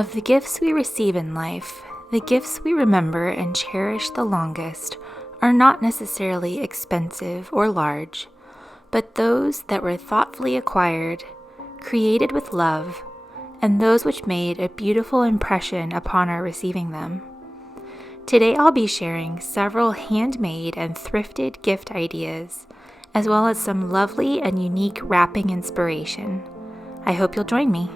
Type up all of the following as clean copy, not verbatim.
Of the gifts we receive in life, the gifts we remember and cherish the longest are not necessarily expensive or large, but those that were thoughtfully acquired, created with love, and those which made a beautiful impression upon our receiving them. Today I'll be sharing several handmade and thrifted gift ideas, as well as some lovely and unique wrapping inspiration. I hope you'll join me.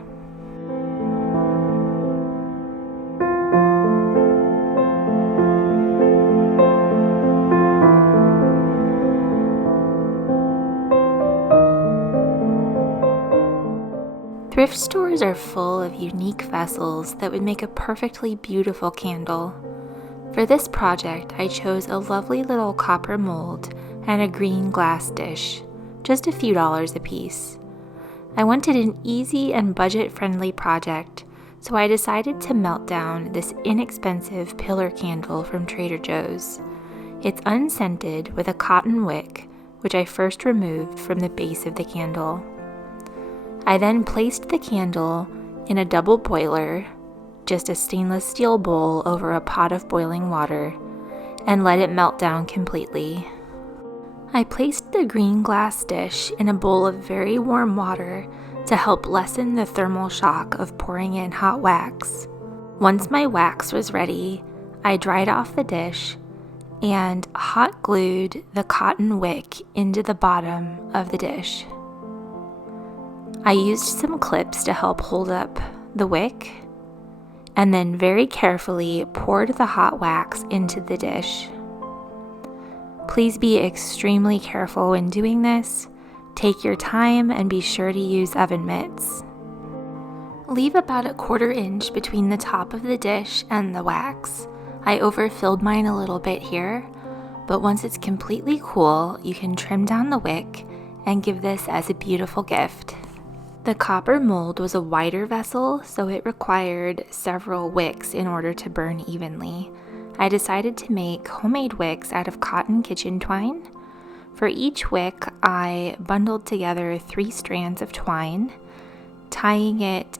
Thrift stores are full of unique vessels that would make a perfectly beautiful candle. For this project, I chose a lovely little copper mold and a green glass dish, just a few dollars a piece. I wanted an easy and budget-friendly project, so I decided to melt down this inexpensive pillar candle from Trader Joe's. It's unscented with a cotton wick, which I first removed from the base of the candle. I then placed the candle in a double boiler, just a stainless steel bowl over a pot of boiling water, and let it melt down completely. I placed the green glass dish in a bowl of very warm water to help lessen the thermal shock of pouring in hot wax. Once my wax was ready, I dried off the dish and hot glued the cotton wick into the bottom of the dish. I used some clips to help hold up the wick, and then very carefully poured the hot wax into the dish. Please be extremely careful when doing this. Take your time and be sure to use oven mitts. Leave about 1/4 inch between the top of the dish and the wax. I overfilled mine a little bit here, but once it's completely cool, you can trim down the wick and give this as a beautiful gift. The copper mold was a wider vessel, so it required several wicks in order to burn evenly. I decided to make homemade wicks out of cotton kitchen twine. For each wick, I bundled together 3 strands of twine, tying it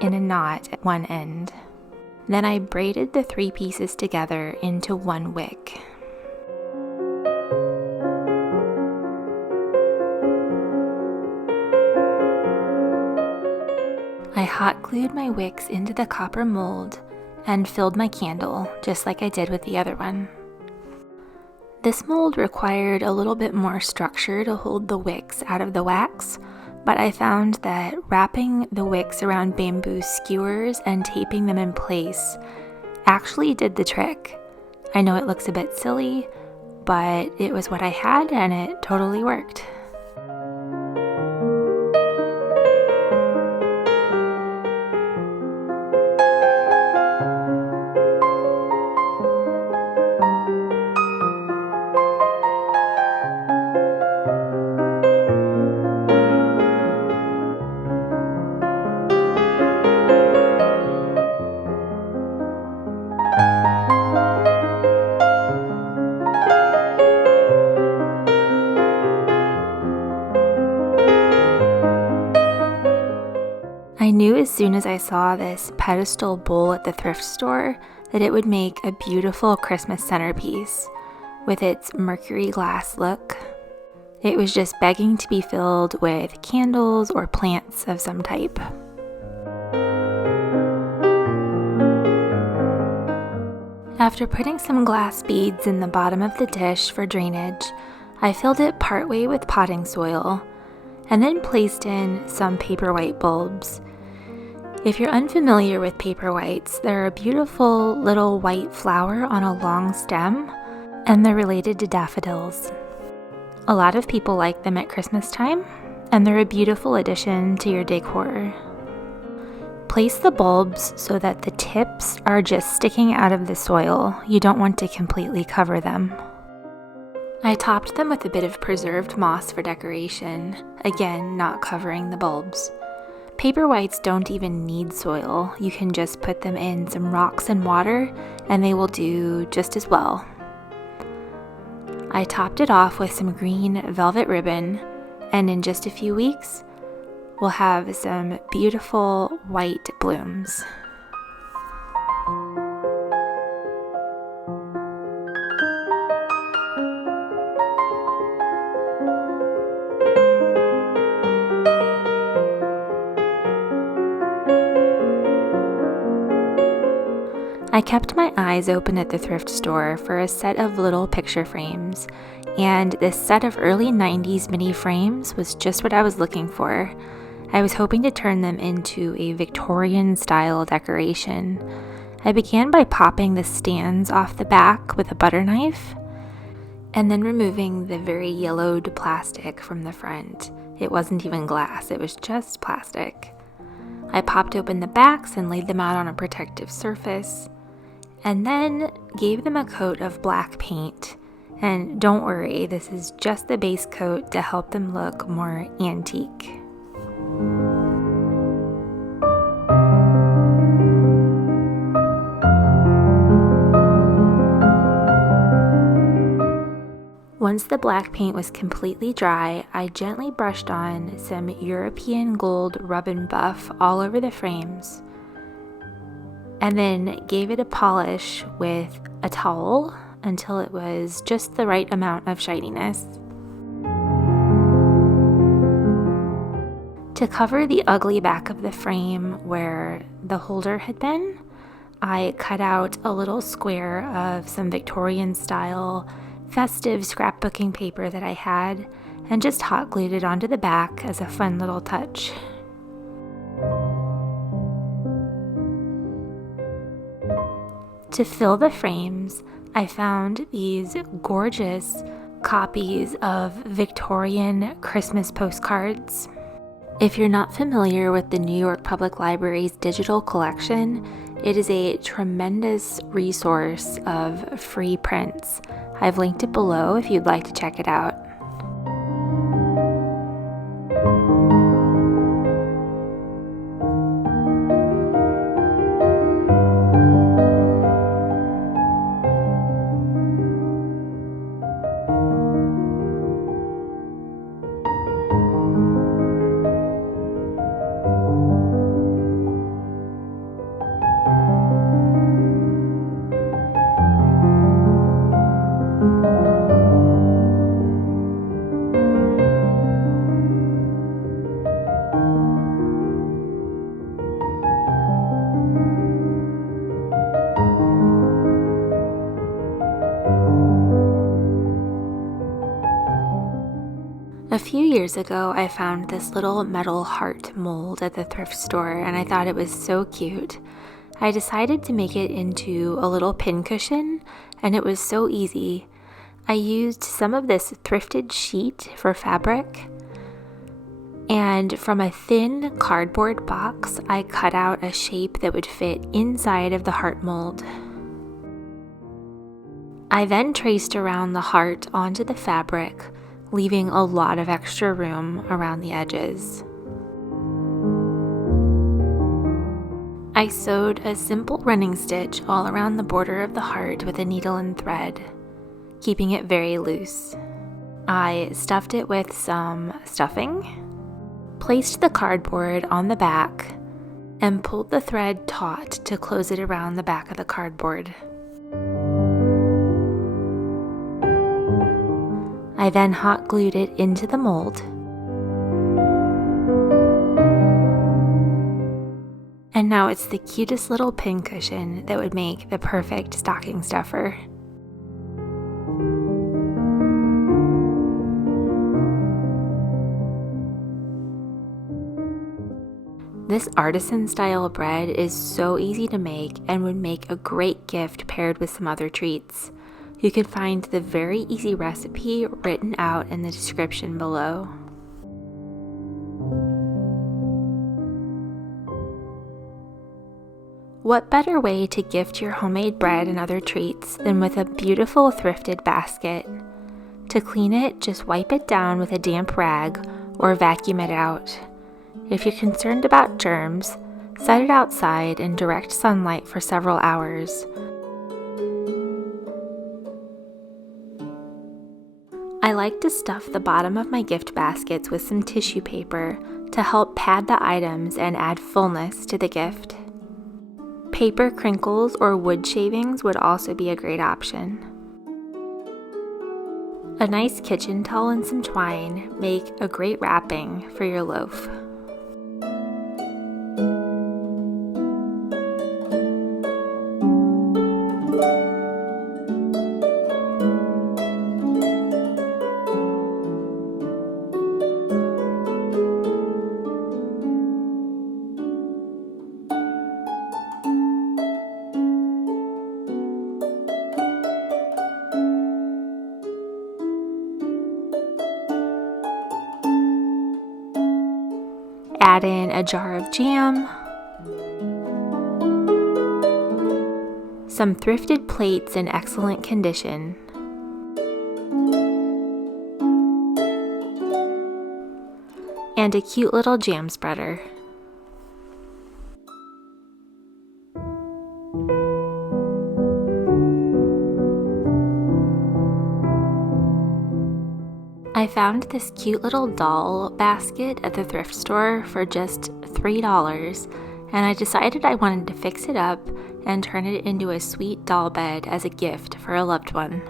in a knot at one end. Then I braided the 3 pieces together into one wick. I hot glued my wicks into the copper mold and filled my candle, just like I did with the other one. This mold required a little bit more structure to hold the wicks out of the wax, but I found that wrapping the wicks around bamboo skewers and taping them in place actually did the trick. I know it looks a bit silly, but it was what I had and it totally worked. I knew as soon as I saw this pedestal bowl at the thrift store that it would make a beautiful Christmas centerpiece with its mercury glass look. It was just begging to be filled with candles or plants of some type. After putting some glass beads in the bottom of the dish for drainage, I filled it partway with potting soil and then placed in some paper white bulbs. If you're unfamiliar with paper whites, they're a beautiful little white flower on a long stem, and they're related to daffodils. A lot of people like them at Christmas time, and they're a beautiful addition to your decor. Place the bulbs so that the tips are just sticking out of the soil. You don't want to completely cover them. I topped them with a bit of preserved moss for decoration, again not covering the bulbs. Paper whites don't even need soil. You can just put them in some rocks and water and they will do just as well. I topped it off with some green velvet ribbon, and in just a few weeks, we'll have some beautiful white blooms. I kept my eyes open at the thrift store for a set of little picture frames, and this set of early 90s mini frames was just what I was looking for. I was hoping to turn them into a Victorian style decoration. I began by popping the stands off the back with a butter knife, and then removing the very yellowed plastic from the front. It wasn't even glass, it was just plastic. I popped open the backs and laid them out on a protective surface, and then gave them a coat of black paint. And don't worry, this is just the base coat to help them look more antique. Once the black paint was completely dry, I gently brushed on some European gold rub and buff all over the frames, and then gave it a polish with a towel until it was just the right amount of shininess. To cover the ugly back of the frame where the holder had been, I cut out a little square of some Victorian style festive scrapbooking paper that I had and just hot glued it onto the back as a fun little touch. To fill the frames, I found these gorgeous copies of Victorian Christmas postcards. If you're not familiar with the New York Public Library's digital collection, it is a tremendous resource of free prints. I've linked it below if you'd like to check it out. A few years ago, I found this little metal heart mold at the thrift store, and I thought it was so cute. I decided to make it into a little pincushion, and it was so easy. I used some of this thrifted sheet for fabric, and from a thin cardboard box, I cut out a shape that would fit inside of the heart mold. I then traced around the heart onto the fabric, leaving a lot of extra room around the edges. I sewed a simple running stitch all around the border of the heart with a needle and thread, keeping it very loose. I stuffed it with some stuffing, placed the cardboard on the back, and pulled the thread taut to close it around the back of the cardboard. I then hot glued it into the mold. And now it's the cutest little pincushion that would make the perfect stocking stuffer. This artisan style bread is so easy to make and would make a great gift paired with some other treats. You can find the very easy recipe written out in the description below. What better way to gift your homemade bread and other treats than with a beautiful thrifted basket? To clean it, just wipe it down with a damp rag or vacuum it out. If you're concerned about germs, set it outside in direct sunlight for several hours. I like to stuff the bottom of my gift baskets with some tissue paper to help pad the items and add fullness to the gift. Paper crinkles or wood shavings would also be a great option. A nice kitchen towel and some twine make a great wrapping for your loaf. add in a jar of jam, some thrifted plates in excellent condition, and a cute little jam spreader. I found this cute little doll basket at the thrift store for just $3, and I decided I wanted to fix it up and turn it into a sweet doll bed as a gift for a loved one.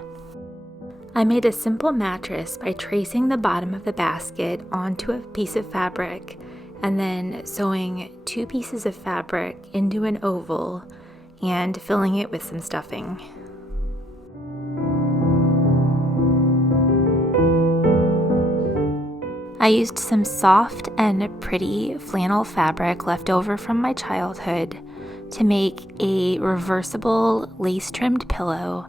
I made a simple mattress by tracing the bottom of the basket onto a piece of fabric and then sewing 2 pieces of fabric into an oval and filling it with some stuffing. I used some soft and pretty flannel fabric left over from my childhood to make a reversible lace-trimmed pillow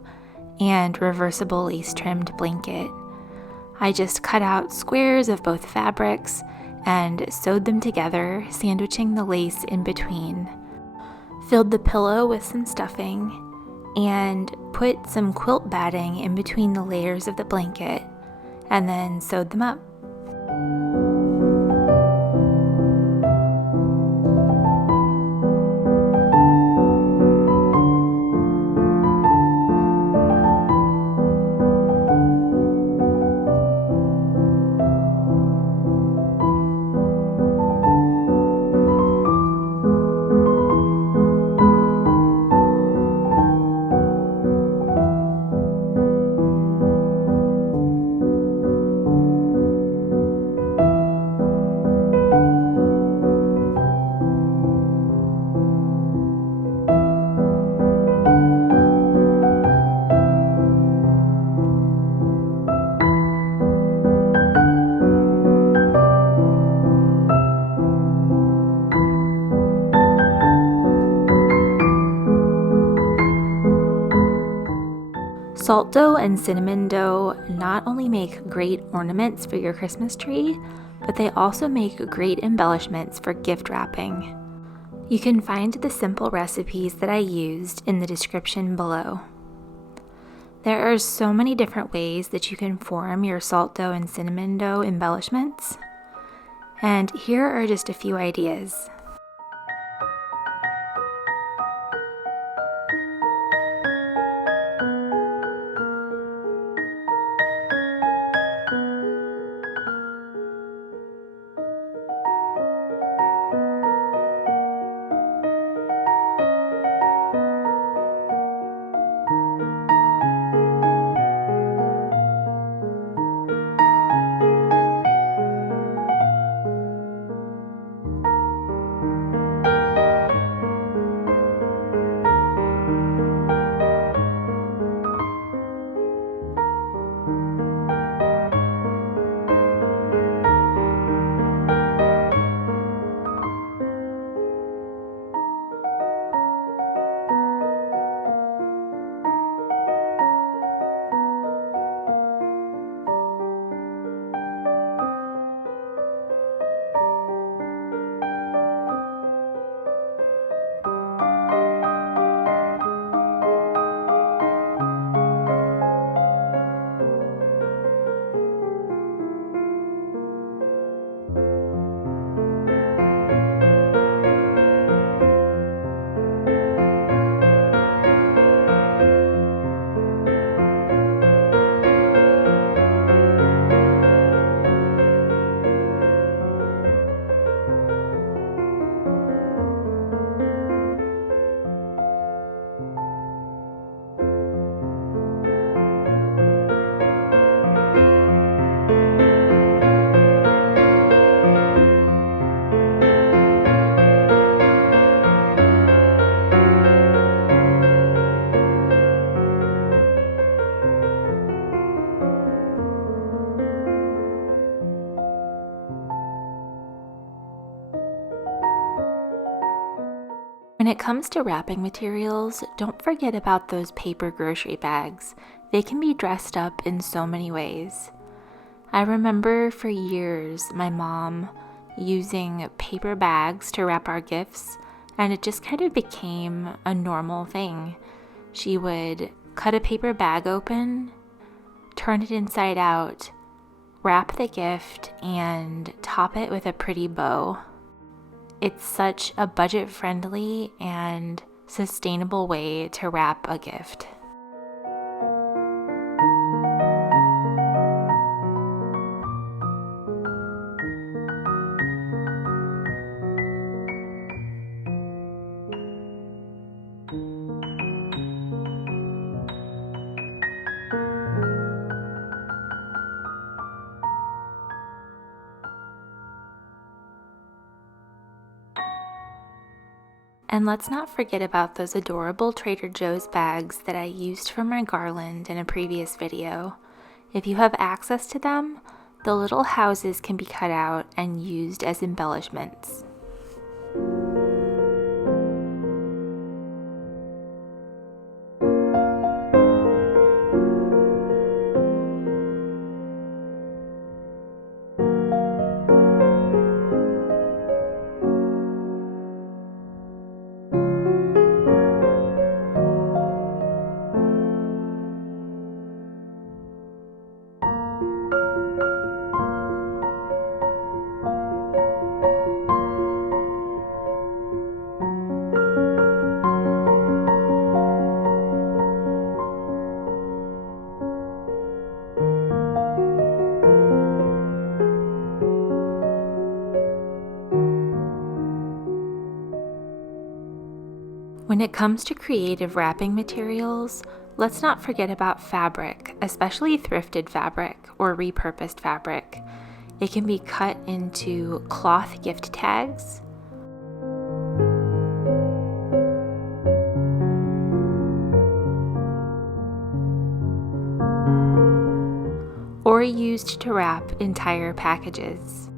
and reversible lace-trimmed blanket. I just cut out squares of both fabrics and sewed them together, sandwiching the lace in between. Filled the pillow with some stuffing and put some quilt batting in between the layers of the blanket, and then sewed them up. Salt dough and cinnamon dough not only make great ornaments for your Christmas tree, but they also make great embellishments for gift wrapping. You can find the simple recipes that I used in the description below. There are so many different ways that you can form your salt dough and cinnamon dough embellishments, and here are just a few ideas. When it comes to wrapping materials, don't forget about those paper grocery bags. They can be dressed up in so many ways. I remember for years my mom using paper bags to wrap our gifts, and it just kind of became a normal thing. She would cut a paper bag open, turn it inside out, wrap the gift, and top it with a pretty bow. It's such a budget-friendly and sustainable way to wrap a gift. And let's not forget about those adorable Trader Joe's bags that I used for my garland in a previous video. If you have access to them, the little houses can be cut out and used as embellishments. When it comes to creative wrapping materials, let's not forget about fabric, especially thrifted fabric or repurposed fabric. It can be cut into cloth gift tags, or used to wrap entire packages.